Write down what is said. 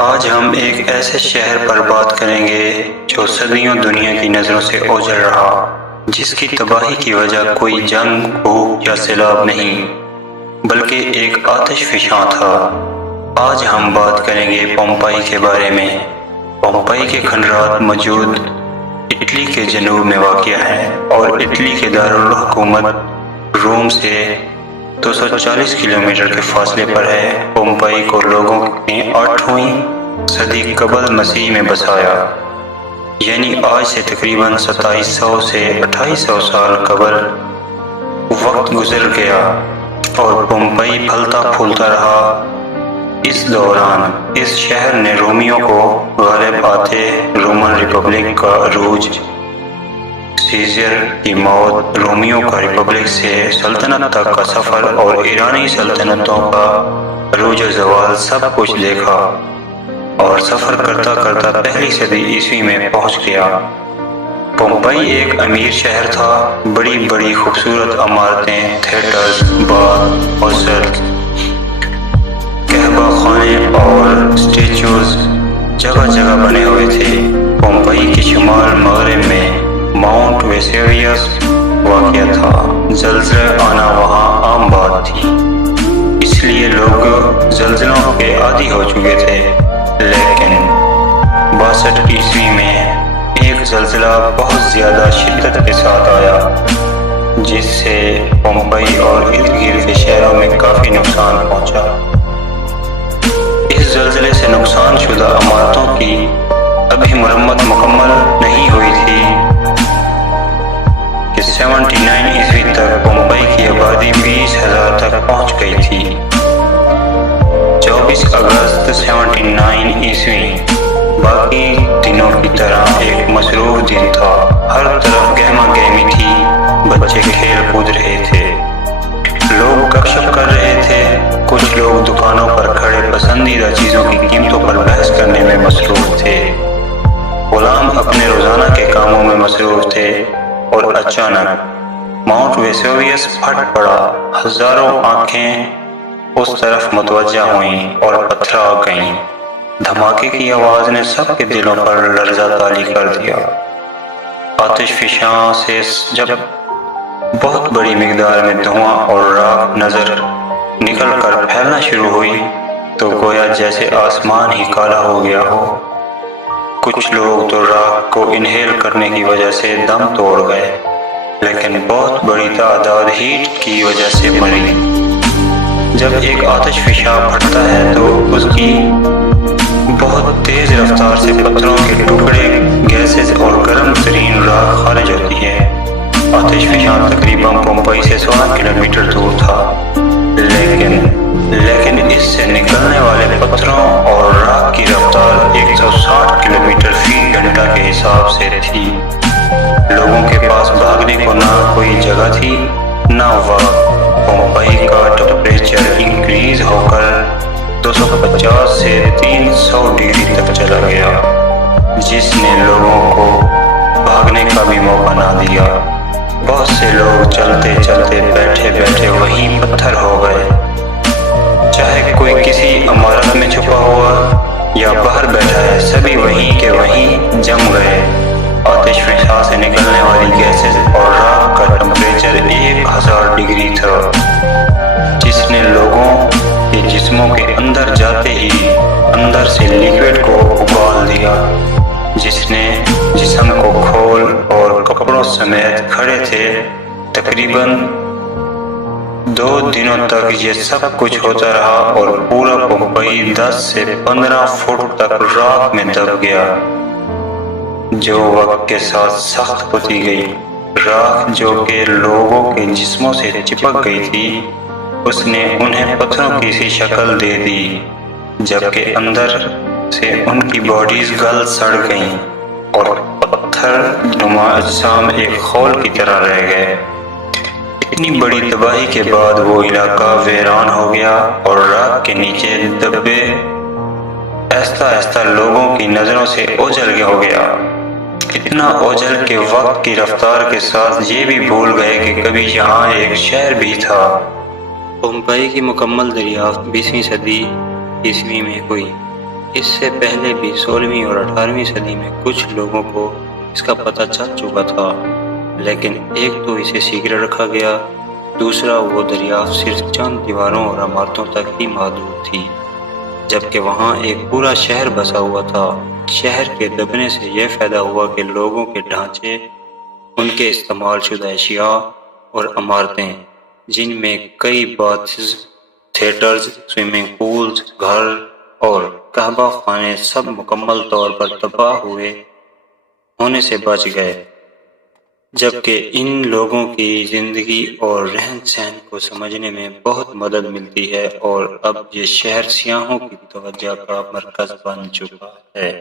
آج ہم ایک ایسے شہر پر بات کریں گے جو صدیوں دنیا کی نظروں سے اوجھل رہا، جس کی تباہی کی وجہ کوئی جنگ، بھوک یا سیلاب نہیں، بلکہ ایک آتش فشاں تھا۔ آج ہم بات کریں گے پومپئی کے بارے میں۔ پومپئی کے کھنڈرات موجود اٹلی کے جنوب میں واقع ہے اور اٹلی کے دارالحکومت روم سے 240 کلومیٹر کے فاصلے پر ہے۔ پومپئی کو لوگوں نے 8ویں صدی قبل مسیح میں بسایا، یعنی آج سے تقریباً 2700 سے 2800 سال قبل وقت گزر گیا، اور پومپئی پھلتا پھولتا رہا۔ اس دوران اس شہر نے رومیوں کو غالب آتے، رومن ریپبلک کا عروج، سیزر کی موت، رومیوں کا ریپبلک سے سلطنت تک کا سفر اور ایرانی سلطنتوں کا عروج و زوال سب کچھ دیکھا، اور سفر کرتا کرتا پہلی صدی عیسوی میں پہنچ گیا۔ پومپئی ایک امیر شہر تھا۔ بڑی بڑی خوبصورت عمارتیں، تھیٹرز، باغ اور سرد کہبہ خانے اور سٹیچوز جگہ جگہ بنے ہوئے تھے۔ پومپئی کے شمال مغرب میں ماؤنٹ ویسویوس واقع تھا۔ زلزلے آنا وہاں عام بات تھی، اس لیے لوگ زلزلوں کے عادی ہو چکے تھے۔ لیکن 62 عیسوی میں ایک زلزلہ بہت زیادہ شدت کے ساتھ آیا، جس سے پومپئی اور ارد گرد کے شہروں میں کافی نقصان پہنچا۔ اس زلزلے سے نقصان شدہ عمارتوں کی ابھی مرمت مکمل نہیں ہوئی تھی کہ 79 عیسوی تک پومپئی کی آبادی 20,000 تک پہنچ گئی تھی۔ 24 اگست 79 عیسوی باقی دنوں کی طرح ایک مصروف دن تھا۔ ہر طرف گہما گہمی تھی، بچے کھیل کود رہے تھے، لوگ گپ شپ کر رہے تھے، کچھ لوگ دکانوں پر کھڑے پسندیدہ چیزوں کی قیمتوں پر بحث کرنے میں مصروف تھے، غلام اپنے روزانہ کے کاموں میں مصروف تھے، اور اچانک ماؤنٹ ویسویوس پھٹ پڑا۔ ہزاروں آنکھیں اس طرف متوجہ ہوئیں اور پتھرا گئیں۔ دھماکے کی آواز نے سب کے دلوں پر لرزہ طاری کر دیا۔ آتش فشاں سے جب بہت بڑی مقدار میں دھواں اور راکھ نظر نکل کر پھیلنا شروع ہوئی تو گویا جیسے آسمان ہی کالا ہو گیا ہو۔ کچھ لوگ تو راکھ کو انہیل کرنے کی وجہ سے دم توڑ گئے، لیکن بہت بڑی تعداد ہیٹ کی وجہ سے مری۔ جب ایک آتش فشاں پھٹتا ہے تو اس کی بہت تیز رفتار سے پتھروں کے ٹکڑے، گیسز اور گرم ترین راکھ خارج ہوتی ہے۔ آتش فشاں تقریباً پومپئی سے 16 کلومیٹر دور تھا، لیکن اس سے نکلنے والے پتھروں اور راکھ کی رفتار 160 کلومیٹر فی گھنٹہ کے حساب سے تھی۔ لوگوں کے پاس بھاگنے کو نہ کوئی جگہ تھی نہ وقت۔ پومپئی کا ٹمپریچر انکریز ہو کر 250 سے 300 ڈگری تک چلا گیا، جس نے لوگوں کو بھاگنے کا بھی موقع نہ دیا۔ بہت سے لوگ چلتے چلتے بیٹھے بیٹھے وہیں پتھر ہو گئے، چاہے کوئی کسی عمارت میں چھپا ہوا یا باہر بیٹھا ہے، سبھی وہیں کے وہیں جم گئے۔ آتش فشاں سے نکلنے والی گیسز اور راکھ کا ٹمپریچر 1000 ڈگری تھا، جس نے لوگوں کے جسموں کے اندر جاتے ہی اندر سے لیکوڈ کو ابال دیا، جس نے جسم کو کھول اور کپڑوں سمیت کھڑے تھے۔ تقریباً 2 دنوں تک یہ سب کچھ ہوتا رہا اور پورا پومپئی 10 سے 15 فٹ تک راکھ میں دب گیا، جو وقت کے ساتھ سخت ہوتی گئی۔ راکھ جو کہ لوگوں کے جسموں سے چپک گئی تھی، اس نے انہیں پتھروں کی سی شکل دے دی، جبکہ اندر سے ان کی باڈیز گل سڑ گئیں اور پتھر نما اجسام ایک خول کی طرح رہ گئے۔ اتنی بڑی تباہی کے بعد وہ علاقہ ویران ہو گیا اور راکھ کے نیچے دبے آہستہ آہستہ لوگوں کی نظروں سے اوجھل ہو گیا۔ اتنا اوجھل کہ وقت کی رفتار کے ساتھ یہ بھی بھول گئے کہ کبھی یہاں ایک شہر بھی تھا۔ پومپئی کی مکمل دریافت 20ویں صدی عیسوی میں ہوئی۔ اس سے پہلے بھی 16ویں اور 18ویں صدی میں کچھ لوگوں کو اس کا پتہ چل چکا تھا، لیکن ایک تو اسے سیکرٹ رکھا گیا، دوسرا وہ دریافت صرف چند دیواروں اور عمارتوں تک ہی محدود تھی، جبکہ وہاں ایک پورا شہر بسا ہوا تھا۔ شہر کے دبنے سے یہ فائدہ ہوا کہ لوگوں کے ڈھانچے، ان کے استعمال شدہ اشیاء اور عمارتیں، جن میں کئی باتھز، تھیٹرز، سوئمنگ پولز، گھر اور کعبہ خانے سب مکمل طور پر تباہ ہونے سے بچ گئے، جبکہ ان لوگوں کی زندگی اور رہن سہن کو سمجھنے میں بہت مدد ملتی ہے، اور اب یہ شہر سیاحوں کی توجہ کا مرکز بن چکا ہے۔